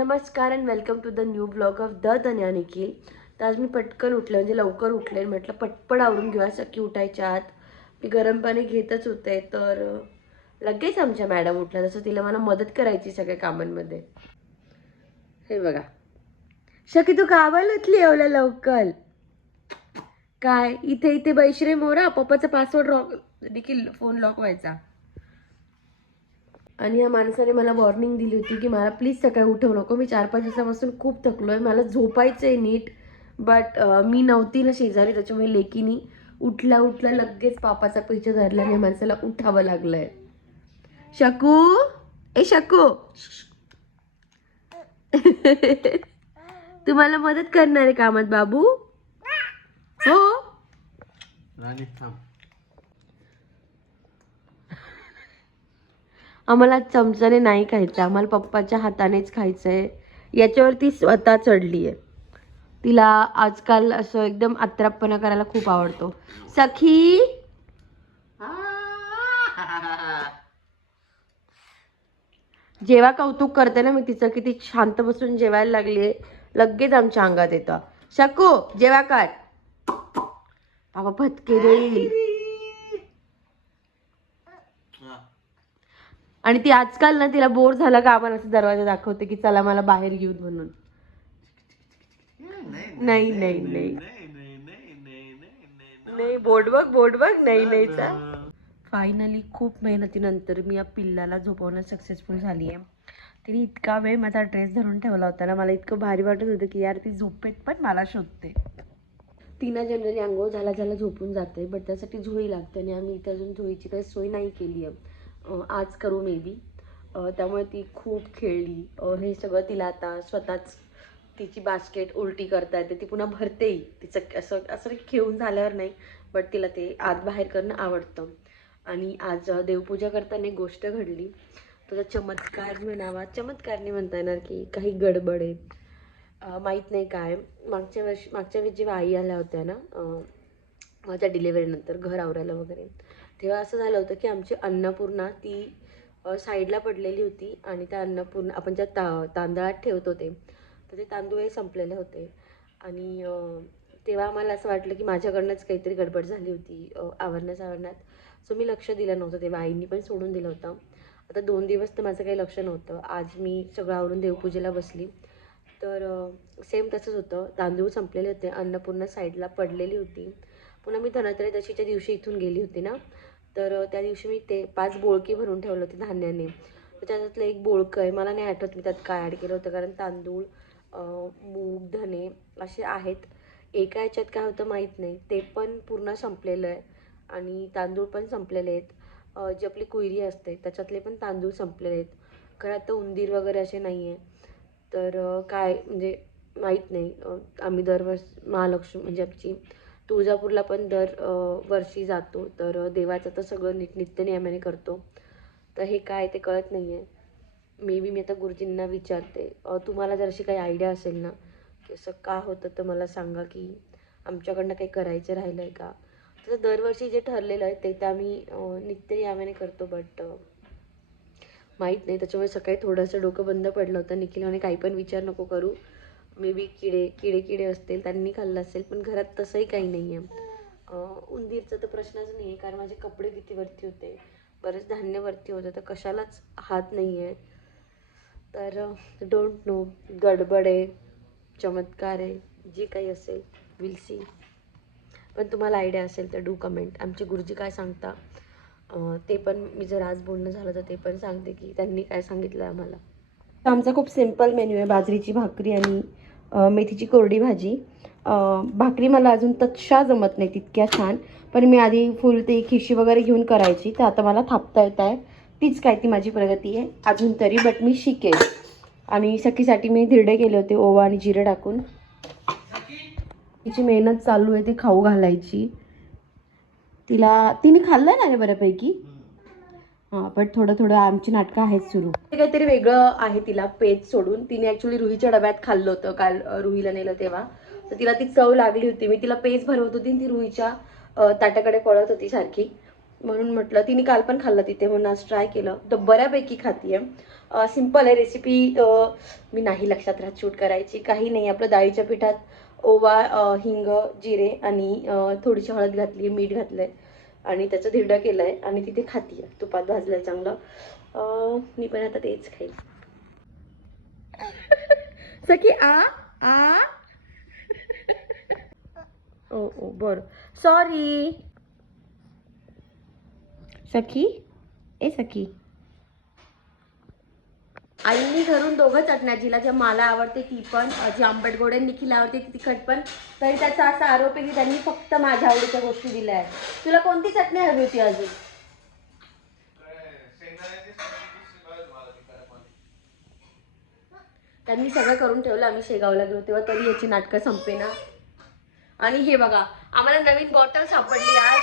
नमस्कार and welcome to the new blog of the Tanya Nikhil तर आज मी पटकन उठले म्हणजे लवकर उठले. म्हटलं पटपट आवरून घेऊया सखी उठायच्या आत. मी गरम पाणी घेतच होते तर लगेच आमच्या मॅडम उठल्या. तसं तिला मला मदत करायची सगळ्या कामांमध्ये. हे बघा. शकी तू कावायला एवढ्या लवकर? काय? इथे इथे बैश्रे मोरा पप्पाचा पासवर्ड रॉक देखील फोन लॉक व्हायचा. आणि या माणसाने मला वॉर्निंग दिली होती की मला प्लीज सकाळी उठवू नको. मी चार पाच दिवसापासून खूप थकलो आहे मला झोपायचं आहे नीट बट मी नव्हती ना शेजारी त्याच्यामुळे लेकीनी उठला उठला लगेच पापाचा पिच्छा धरला आणि माणसाला उठावं लागलं आहे शकू? ए शकू? तुम्हाला मदत करणार आहे कामात बाबू? हो? राणी थांब. आम्हाला चमच्याने नाही खायचं आम्हाला पप्पाच्या हातानेच खायचं आहे याच्यावरती स्वतः चढली आहे तिला आजकाल असं एकदम अत्रापणा करायला खूप आवडतो. सखी! जेव्हा कौतुक करते ना मी तिचं किती शांत बसून जेवायला लागली लगेच आमच्या अंगात येतं. शकू जेवा कर. बाबा भटके देईल आणि ती आजकाल ना तिला बोर झाला का आपण असं दरवाजा दाखवते की चला मला बाहेर घेऊन म्हणून. नाही नाही नाही. नाही बोट बघ बोट बघ. नाही नाही फायनली खूप मेहनतीनंतर मी या पिल्लाला झोपवणं सक्सेसफुल झाली आहे तिने इतका वेळ माझा ड्रेस धरून ठेवला होता ना मला इतकं भारी वाटत होतं की यार ती झोपेत पण मला शोधते. तिनं जनरली आंघोळ झाला झाला झोपून जाते बट त्यासाठी झोळी लागते आणि आम्ही इथे अजून झोळीची काही सोय नाही केली आहे आज करू मे बी त्यामुळे ती खूप खेळली. हे सगळं तिला आता स्वतःच तिची बास्केट उलटी करता येते ती पुन्हा भरतेही. तिचं असं असं खेळून झाल्यावर नाही बट तिला ते आत बाहेर करणं आवडतं. आणि आज देवपूजा करताना एक गोष्ट घडली. तुझा चमत्कार म्हणावा. चमत्कार नाही म्हणता येणार की काही गडबड आहे. माहीत नाही काय. मागच्या वर्षी मागच्या वेळी जेव्हा आई आल्या होत्या ना माझ्या डिलेवरीनंतर घर आवरायला वगैरे तेव्हा असं झालं होतं की आमची अन्नपूर्णा ती साईडला पडलेली होती आणि त्या अन्नपूर्णा आपण ज्या ता तांदळात ठेवत होते तर ते तांदूळही संपलेले होते. आणि तेव्हा आम्हाला असं वाटलं की माझ्याकडनंच काहीतरी गडबड झाली होती आवरण्यास आवरण्यात सो मी लक्ष दिलं नव्हतं तेव्हा आईनी पण सोडून दिलं होतं. आता दोन दिवस तर माझं काही लक्ष नव्हतं. आज मी सगळं आवरून देवपूजेला बसली. तर सेम तसंच होतं. तांदूळ संपलेले होते अन्नपूर्णा साईडला पडलेली होती. पुन्हा मी धनत्रयोदशीच्या दिवशी इथून गेली होती ना? तर त्या दिवशी मी ते पाच बोळकी भरून ठेवलं होते धान्याने. तर त्याच्यातलं एक बोळकं आहे मला नाही आठवत मी त्यात काय ॲड केलं होतं कारण तांदूळ मूग धने असे आहेत. एका याच्यात काय होतं माहीत नाही ते पण पूर्ण संपलेलं आहे आणि तांदूळ पण संपलेले आहेत. जी आपली कुयरी असते त्याच्यातले पण तांदूळ संपलेले आहेत. घरात तर उंदीर वगैरे असे नाही आहे. तर काय म्हणजे माहीत नाही आम्ही दरवर्ष महालक्ष्मी म्हणजे आमची तुळजापूरला पण दर वर्षी जातो. तर देवाचं तर सगळं नीट नित्यनियमाने करतो. तर हे काय ते कळत नाही आहे मे बी मी आता गुरुजींना विचारते. तुम्हाला जर अशी काही आयडिया असेल ना की असं का होतं तर मला सांगा की आमच्याकडनं काही करायचं राहिलं आहे का? तर दरवर्षी जे ठरलेलं आहे ते तर आम्ही अ, नित्यनियमाने करतो. बट माहीत नाही. त्याच्यामुळे सकाळी थोडंसं डोकं बंद पडलं होतं. निखिल म्हणे काही पण विचार नको करू. मे बी किडे किडे किडे असतील त्यांनी खाल्लं असेल पण घरात तसंही काही नाही आहे उंदीरचा तर प्रश्नच नाही आहे कारण माझे कपडे किती वरती होते. बरेच धान्य वरती होतं तर कशालाच हात नाही आहे तर डोंट नो गडबड आहे चमत्कार आहे जे काही असेल विल सी पण तुम्हाला आयडिया असेल तर डू कमेंट आमचे गुरुजी काय सांगता? ते पण मी जर आज बोलणं झालं तर ते पण सांगते की त्यांनी काय सांगितलं आम्हाला. आमचा खूप सिंपल मेन्यू आहे बाजरीची भाकरी आणि मेथीची कोरडी भाजी. भाकरी मला अजून तत्शा जमत नाही तितक्या छान पण मी आधी फुल ते खिशी वगैरे घेऊन करायची. तर आता मला थापता येत आहे. तीच काय ती माझी प्रगती आहे. अजून तरी बट मी शिकेल आणि सखीसाठी मी धिरडे केले होते ओवा आणि जिरे टाकून. तिची मेहनत चालू आहे ती खाऊ घालायची. तिला तिने खाल्लं ना रे बऱ्यापैकी? हां पण थोडं थोडं आमची नाटकं आहेत सुरू. ते काहीतरी वेगळं आहे तिला पेज सोडून. तिने ॲक्च्युली रुहीच्या डब्यात खाल्लं होतं काल रुहीला नेलं तेव्हा. तर तिला ती चव लागली होती. मी तिला पेज भरवत होती आणि ती रुहीच्या ताटाकडे पळत होती सारखी. म्हणून म्हटलं तिने काल पण खाल्लं तिथे. म्हणून आज ट्राय केलं. तर बऱ्यापैकी खाती आहे. सिंपल आहे रेसिपी मी नाही लक्षात राहत शूट करायची. काही नाही. आपलं डाळीच्या पिठात ओवा हिंग जिरे आणि थोडीशी हळद घातली मीठ घातलं आहे आणि त्याचं धिरडं केलं आहे आणि तिथे खाती आहे. तुपात भाजलं आहे चांगलं. अ, मी पण आता तेच खाईल. सखी आ आ. ओ ओ बरं. सॉरी सखी? ए सखी. आईंनी घरून दोघं चटण्याजीला जे मला आवडते ती पण जी आंबट गोडे निखिल आवडते ती तिखट पण. तरी त्याचा असा आरोप आहे की त्यांनी फक्त माझ्या आवडीच्या गोष्टी दिल्या आहेत. तुला कोणती चटणी हवी होती अजून? त्यांनी सगळं करून ठेवलं आम्ही शेगावला गेलो तेव्हा तरी याची नाटकं संपेना आणि हे बघा आम्हाला नवीन बॉटल सापडली आज.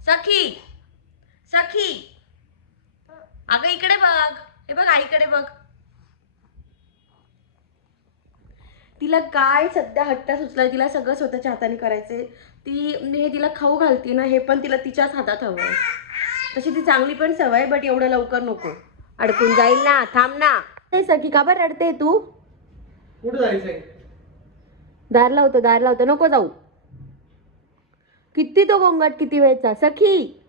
सखी! सखी! अगं इकडे बघ. हे बघ आईकडे बघ. तिला काय सध्या हट्ट सुचलाय तिला सगळं स्वतःच्या हाताने करायचंय. ती हे तिला खाऊ घालते ना हे पण तिला तिच्याच हातात हवं आहे. तशी ती चांगली पण सवय बट एवढं लवकर नको. अडकून जाईल ना थांब ना. ते सखी का बरं रडते तू? कुठं जायचंय? दार लावतो दार लावतो. नको जाऊ. किती तो गोंगाट किती वेळचा? सखी!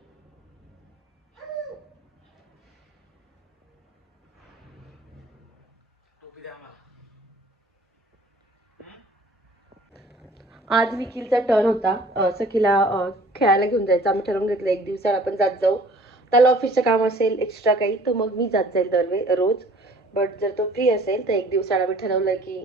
आज विकीलचा टर्न होता. सखीला खेळायला घेऊन जायचं. आम्ही ठरवून घेतलं एक दिवसाला आपण जात जाऊ. त्याला ऑफिसचं काम असेल एक्स्ट्रा काही तर मग मी जात जाईल दरवे रोज. बट जर तो फ्री असेल तर एक दिवसाला मी ठरवलं की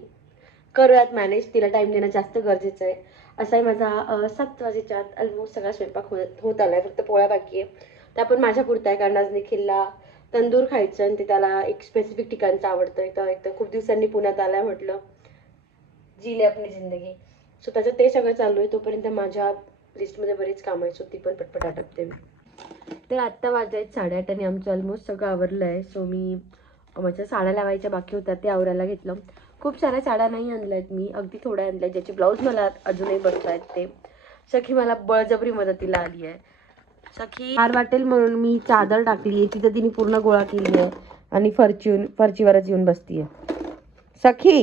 करूयात मॅनेज तिला टाईम देणं जास्त गरजेचं आहे. असाही माझा सात वाजेच्या आत ऑलमोस्ट सगळा स्वयंपाक हो-, होत होत आला आहे फक्त पोळ्या बाकी आहे. त्या पण माझ्या पुरता आहे कारण आज निखिलला तंदूर खायचं आणि ते त्याला एक स्पेसिफिक ठिकाणचं आवडतं तर एक तर खूप दिवसांनी पुण्यात आलाय म्हटलं. जिले आपली जिंदगी. सो त्याचं ते सगळं चालू आहे तोपर्यंत माझ्या लिस्टमध्ये बरीच कामं आहेत सो ती पण पटपट आटपते मी. तर आत्ता वाजत आहेत साडेआठ आणि आमचं ऑलमोस्ट सगळं आवरलं आहे सो मी माझ्या साड्या लावायच्या बाकी होत्या ते आवरायला घेतलं. खूप साऱ्या साड्या नाही आणल्या आहेत मी अगदी थोड्या आणल्या आहेत ज्याचे ब्लाऊज मला अजूनही बसत आहेत ते. सखी मला बळजबरी मदतीला आली आहे. सखी फार वाटेल म्हणून मी चादर टाकली आहे तिथं तिने पूर्ण गोळा केली आहे आणि फरची फरचीवरच येऊन बसती आहे सखी!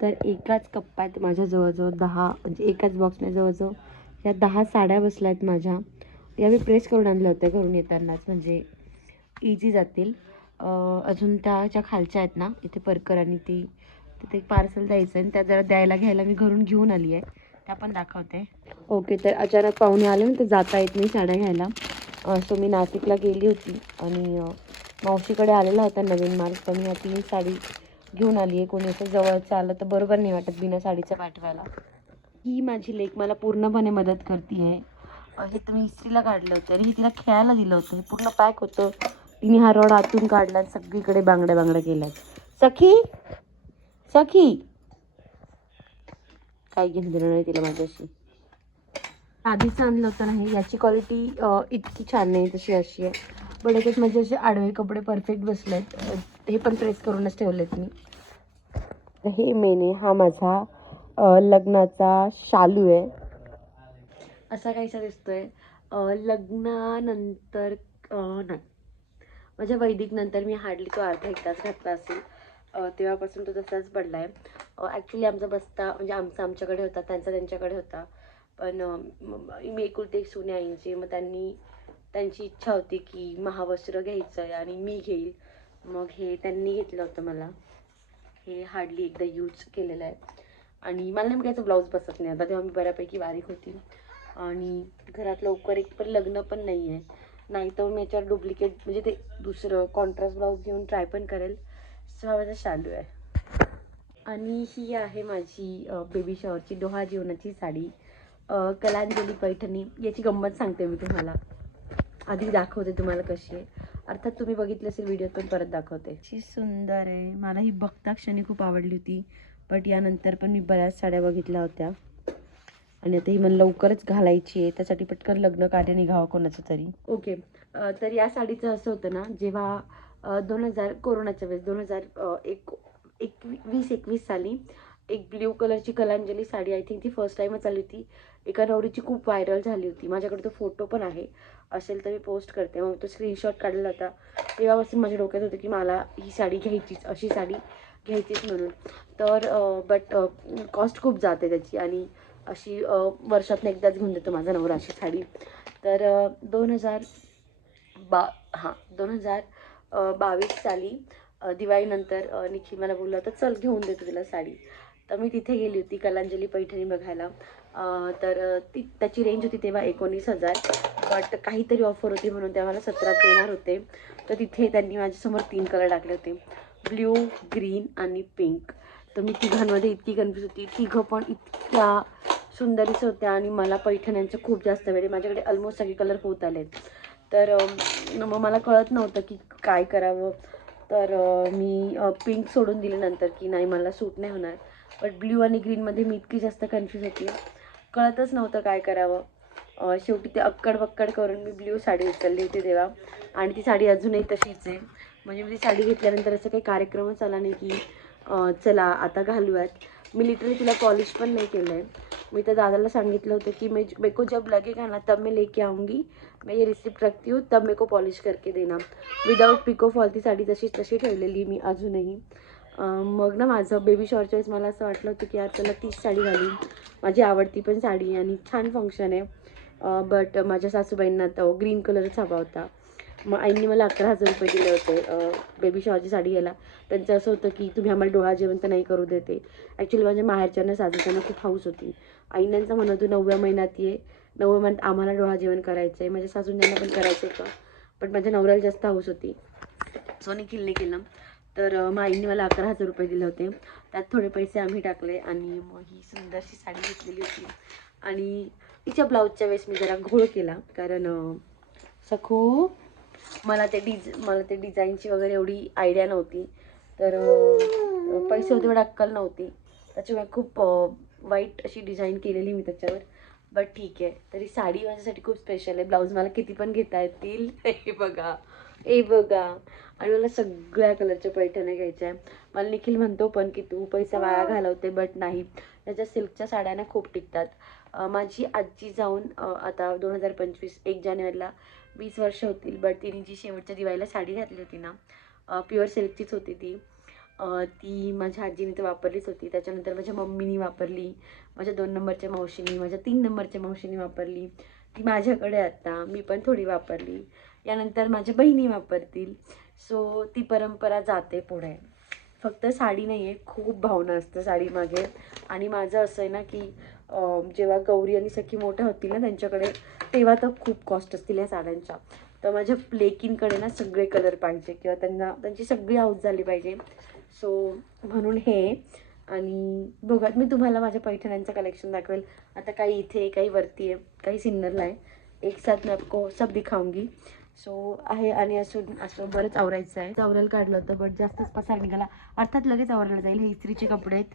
तर एकाच कप्प्यात माझ्या जवळजवळ दहा म्हणजे एकाच बॉक्सने जवळजवळ या दहा साड्या बसल्या आहेत माझ्या. या मी प्रेस करून आणल्या होत्या घरून येतानाच म्हणजे इजी जातील. अजून त्या ज्या खालच्या आहेत ना इथे परकर आणि ती तिथे एक पार्सल द्यायचं आहे आणि त्या जरा द्यायला घ्यायला मी घरून घेऊन आली आहे. त्या पण दाखवते. ओके तर अचानक पाहुणे आले ना तर जाता येत नाही साड्या घ्यायला. सो मी नाशिकला गेली होती आणि मावशीकडे आलेला होता नवीन माल पण या तीन साडी घेऊन आली आहे. कोणी असं जवळचं आलं तर बरोबर नाही वाटत बिना साडीचं पाठवायला. ही माझी लेक मला पूर्णपणे मदत करते आहे हे तुम्ही इस्त्रीला काढलं होतं आणि हे तिला खेळायला दिलं होतं. हे पूर्ण पॅक होतं. तिने हा रॉड आतून काढला सगळीकडे बांगड्या बांगड्या केल्यात. सखी! सखी! काय घेऊन देणार नाही तिला माझ्याशी? आधीच आणलं होतं नाही. याची क्वालिटी इतकी छान नाही तशी अशी आहे. पण याच्यात माझे असे आडवे कपडे परफेक्ट बसले आहेत हे पण प्रेस करूनच ठेवलेत मी. हे मेने हा माझा लग्नाचा शालू आहे. असा काहीसा दिसतोय. लग्नानंतर नाही. माझ्या वैदिक नंतर मी हार्डली तो अर्धा एक तास घातला असेल. तेव्हापासून तो तसाच पडला आहे ॲक्च्युली आमचा बस्ता म्हणजे आमचा आमच्याकडे होता त्यांचा त्यांच्याकडे होता. पण मी एकुलती एक सुने आईंची मग त्यांनी त्यांची इच्छा होती की महावस्त्र घ्यायचं आहे आणि मी घेईल. मग हे त्यांनी घेतलं होतं मला. हे हार्डली एकदा यूज केलेलं आहे. आणि मला नेमकं याचं ब्लाऊज बसत नाही. आता तेव्हा मी बऱ्यापैकी बारीक होती. आणि घरात लवकर एक पण लग्न पण नाही आहे नाही तर मी याच्यावर डुप्लिकेट म्हणजे ते दुसरं कॉन्ट्रास्ट ब्लाऊज घेऊन ट्राय पण करेल. सो हा माझा शालू आहे. आणि ही आहे माझी बेबी शॉवरची डोहा जीवनाची साडी. कलांजली पैठणी. याची गंमत सांगते मी तुम्हाला. आधी दाखवते तुम्हाला कशी आहे. अर्थात तुम्ही बघितलं असेल व्हिडिओ पण परत दाखवते. ची सुंदर आहे. मला ही बघता क्षणी खूप आवडली होती बट यानंतर पण मी बऱ्याच साड्या बघितल्या होत्या. आणि आता ही मला लवकरच घालायची आहे त्यासाठी पटकन लग्न कार्य निघावं कोणाचं तरी. ओके तर या साडीचं असं होतं ना जेव्हा दोन हजार कोरोनाच्या वेळेस दोन हजार एक एक वीस एकवीस साली एक ब्ल्यू कलरची कलांजली साडी आय थिंक ती फर्स्ट टाईमच आली होती. एका नवरीची खूप व्हायरल झाली होती. माझ्याकडे तो फोटो पण आहे. असेल तर मी पोस्ट करते. मग तो स्क्रीनशॉट काढला होता. तेव्हापासून माझ्या डोक्यात होतं की मला ही साडी घ्यायचीच अशी साडी घ्यायचीच म्हणून. तर बट कॉस्ट खूप जाते त्याची आणि अशी वर्षातून एकदाच घेऊन देतो माझा नवरा अशी साडी. तर दोन हजार बा हां दोन हजार बावीस साली दिवाळीनंतर निखिल मला बोलला तर चल घेऊन देतो तुला साडी. तर मी तिथे गेली होती कलांजली पैठणी बघायला. तर ती त्याची रेंज होती तेव्हा एकोणीस हजार. बट काहीतरी ऑफर होती म्हणून तेव्हा मला सतरात देणार होते. तर तिथे त्यांनी माझ्यासमोर तीन कलर टाकले होते. ब्ल्यू ग्रीन आणि पिंक तर मी तिघांमध्ये इतकी कन्फ्यूज होती. तिघं पण इतक्या सुंदरीच होत्या आणि मला पैठण्यांचं खूप जास्त वेळ. आहे. माझ्याकडे ऑलमोस्ट सगळे कलर होत आले तर मग मला कळत नव्हतं की काय करावं. तर मी पिंक सोडून दिले नंतर की नाही मला सूट नाही होणार. बट ब्ल्यू आणि ग्रीनमध्ये मी इतकी जास्त कन्फ्यूज होती. कळतच नव्हतं काय करावं. शेवटी ते अक्कडबक्कड करून मी ब्ल्यू साडी उचलली होती तेव्हा. आणि ती साडी अजूनही तशीच आहे. म्हणजे मी ती साडी घेतल्यानंतर असं काही कार्यक्रमच आला नाही की चला आता घालूयात. मी लिटरली तिला पॉलिश पण नाही केलं आहे मी त्या दादाला सांगितलं होतं की मैं मेरे को जब लगेगा ना तब मैं लेके आऊँगी. मैं ये रिसिप्ट रखती हूँ तब मेरे को पॉलिश करके देना. विदाऊट पिको फॉल ती साडी तशीच तशी ठेवलेली मी अजूनही. मग ना माझं बेबी शॉरच्या मला असं वाटलं होतं की यार त्याला तीच साडी घालून. माझी आवडती पण साडी आणि छान फंक्शन आहे. बट माझ्या सासूबाईंना तो ग्रीन कलरच हवा होता. मग आईंनी मला अकरा हजार रुपये दिले होते बेबी शॉवरची साडी घ्यायला. त्यांचं असं होतं की तुम्ही आम्हाला डोळा जेवण तर नाही करू देते. ॲक्च्युली माझ्या माहेरच्यांना सासूच्यांना खूप हाऊस होती. आईनांचं म्हणत होतं नवव्या महिन्यात ये. नवव्या महिन्यात आम्हाला डोळा जेवण करायचं आहे माझ्या सासूंना पण करायचं होतं. पण माझ्या नवऱ्याला जास्त हाऊस होती. सो निखिल केलं. तर माईने मला अकरा हजार रुपये दिले होते. त्यात थोडे पैसे आम्ही टाकले आणि मग ही सुंदरशी साडी घेतलेली होती. आणि तिच्या ब्लाऊजच्या वेळेस मी जरा घोळ केला कारण सखू मला ते डिझ मला ते डिझाईनची वगैरे एवढी आयडिया नव्हती. तर पैसे होते एवढी अक्कल नव्हती. त्याच्यामुळे खूप वाईट अशी डिझाईन केलेली मी त्याच्यावर. बट ठीक आहे. तरी साडी माझ्यासाठी खूप स्पेशल आहे. ब्लाऊज मला किती पण घेता येतील हे बघा. हे बघा. आणि मला सगळ्या कलरच्या पैठण्या घ्यायच्या आहे मला निखिल म्हणतो पण की तू पैसा वाया घालवते बट नाही. त्याच्या सिल्कच्या साड्या ना खूप टिकतात. माझी आजी जाऊन आता दोन हजार पंचवीस एक जानेवारीला वीस वर्ष होतील बट तिने जी शेवटच्या दिवाळीला साडी घातली होती ना प्युअर सिल्कचीच होती ती. ती माझ्या आजीने तर वापरलीच होती. त्याच्यानंतर माझ्या मम्मीनी वापरली. माझ्या दोन नंबरच्या मावशीनी माझ्या तीन नंबरच्या मावशीनी वापरली. ती माझ्याकडे आता. मी पण थोडी वापरली. यानंतर माझ्या बहिणी वापरतील. सो ती परंपरा जाते पुढे. फक्त साडी नाही आहे खूप भावना असतं साडीमागे आणि माझं असं आहे ना की जेव्हा गौरी आणि सखी मोठ्या होतील ना त्यांच्याकडे तेव्हा तर खूप कॉस्ट असतील या साड्यांच्या. तर माझ्या लेकींकडे ना सगळे कलर पाहिजे किंवा त्यांना त्यांची सगळी हाऊस झाली पाहिजे. सो म्हणून हे. आणि बघत मी तुम्हाला माझ्या पैठण्यांचं कलेक्शन दाखवेल. आता काही इथे आहे, काही वरती आहे काही सिन्नरला आहे. एक साथ मैं आपको सब दिखाऊंगी. सो आहे आणि असं असं बरंच आवरायचं आहे आवरायला काढलं होतं बट जास्तच पसार निघाला. अर्थात लगेच आवरलं जाईल. हे इस्त्रीचे कपडे आहेत.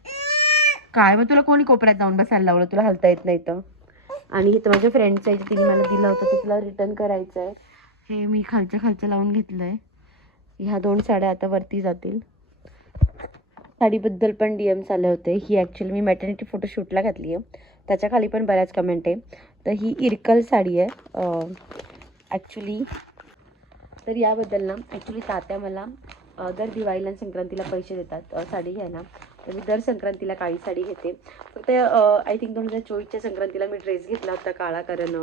काय मग तुला कोणी कोपऱ्यात जाऊन बसायला लावलं? तुला हलता येत नाही तर. आणि हे तर माझ्या फ्रेंडचं आहे जे तिने मला दिलं होतं. ते तुला रिटर्न करायचं आहे हे मी खालच्या खालचं लावून घेतलं आहे ह्या दोन साड्या आता वरती जातील. साडीबद्दल पण डी एम्स आले होते. ही ॲक्च्युली मी मॅटर्निटी फोटोशूटला घातली आहे. त्याच्याखाली पण बऱ्याच कमेंट आहे. तर ही इरकल साडी आहे. ॲक्च्युली तर याबद्दल ना ॲक्च्युली तात्या मला दर दिवाळीला आणि संक्रांतीला पैसे देतात साडी घ्यायला. तर मी दर संक्रांतीला काळी साडी घेते. फक्त आय थिंक दोन हजार चोवीसच्या संक्रांतीला मी ड्रेस घेतला होता काळा कारण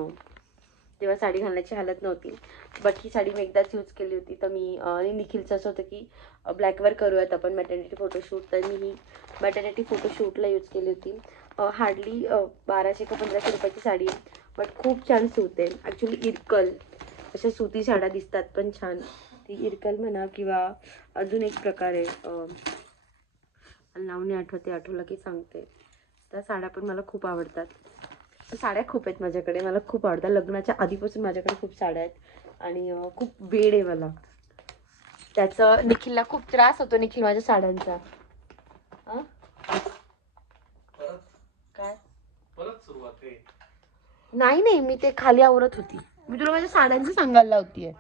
तेव्हा साडी घालण्याची हालत नव्हती. बट ही साडी मी एकदाच यूज केली होती. तर मी आणि निखिलचं असं होतं की ब्लॅकवर करूयात आपण मॅटर्निटी फोटोशूट तर मी ही मॅटर्निटी फोटोशूटला यूज केली होती. हार्डली बाराशे का पंधराशे रुपयाची साडी आहे. बट खूप छान सूत आहे. ॲक्च्युली इरकल. अशा सुती साड्या दिसतात पण छान. ती इरकल म्हणा किंवा अजून एक प्रकार आहे नाव नाही आठवते आठवलं की सांगते. त्या साड्या पण मला खूप आवडतात. साड्या खूप आहेत माझ्याकडे मला खूप आवडतात. लग्नाच्या आधीपासून माझ्याकडे खूप साड्या आहेत आणि खूप वेड आहे मला. त्याचं निखिलला खूप त्रास होतो निखिल माझ्या साड्यांचा. काय? नाही नाही मी ते खाली आवरत होती. मी तुला माझ्या साड्यांचं सांगायला लावतीये.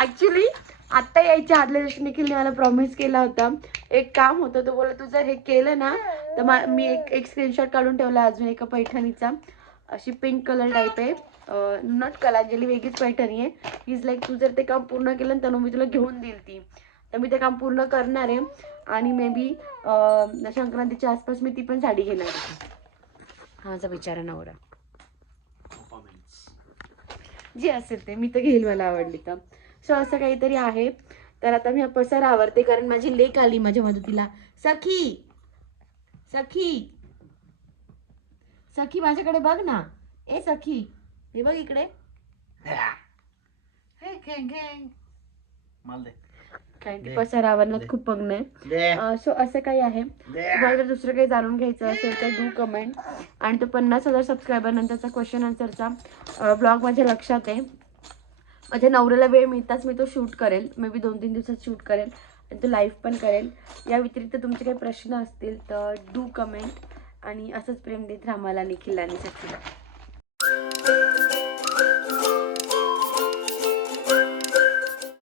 ऍक्च्युली आत्ता यायच्या आदल्या दिवशी निखिलने मला प्रॉमिस केला होता. एक काम होतं तो बोला तू जर हे केलं ना तर मा मी एक एक स्क्रीनशॉट काढून ठेवला अजून एका पैठणीचा. अशी पिंक कलर टाईप आहे. नॉट कलांजली वेगळीच पैठणी आहे. इज लाईक तू जर ते काम पूर्ण केलं ना तर मी तुला घेऊन देईल ती. तर मी ते काम पूर्ण करणार आहे. आणि मे बी संक्रांतीच्या आसपास मी ती पण साडी घेणार आहे. हा माझा विचार नवरा. जे असेल ते मी तर घेईल मला आवडली तर. सो असं काहीतरी आहे. तर आता मी पसार आवडते कारण माझी लेक आली माझ्या मदतीला. सखी! सखी! सखी माझ्याकडे बघ ना. ए सखी! हे बघ इकडे. माल पसार आवरण्यात खूप बघणं आहे. सो असं काही आहे. तुम्हाला जर दुसरं काही जाणून घ्यायचं असेल तर डू कमेंट आणि तो पन्नास हजार सबस्क्रायबर नंतरचा क्वेश्चन आन्सरचा ब्लॉग माझ्या लक्षात आहे. माझ्या नवऱ्याला वेळ मिळताच मी तो शूट करेल. मे बी दोन तीन दिवसात शूट करेल. आणि तो लाईव्ह पण करेल. या व्यतिरिक्त तुमचे काही प्रश्न असतील तर डू कमेंट आणि असंच प्रेम देत राहा मला निखिल आणि सचिन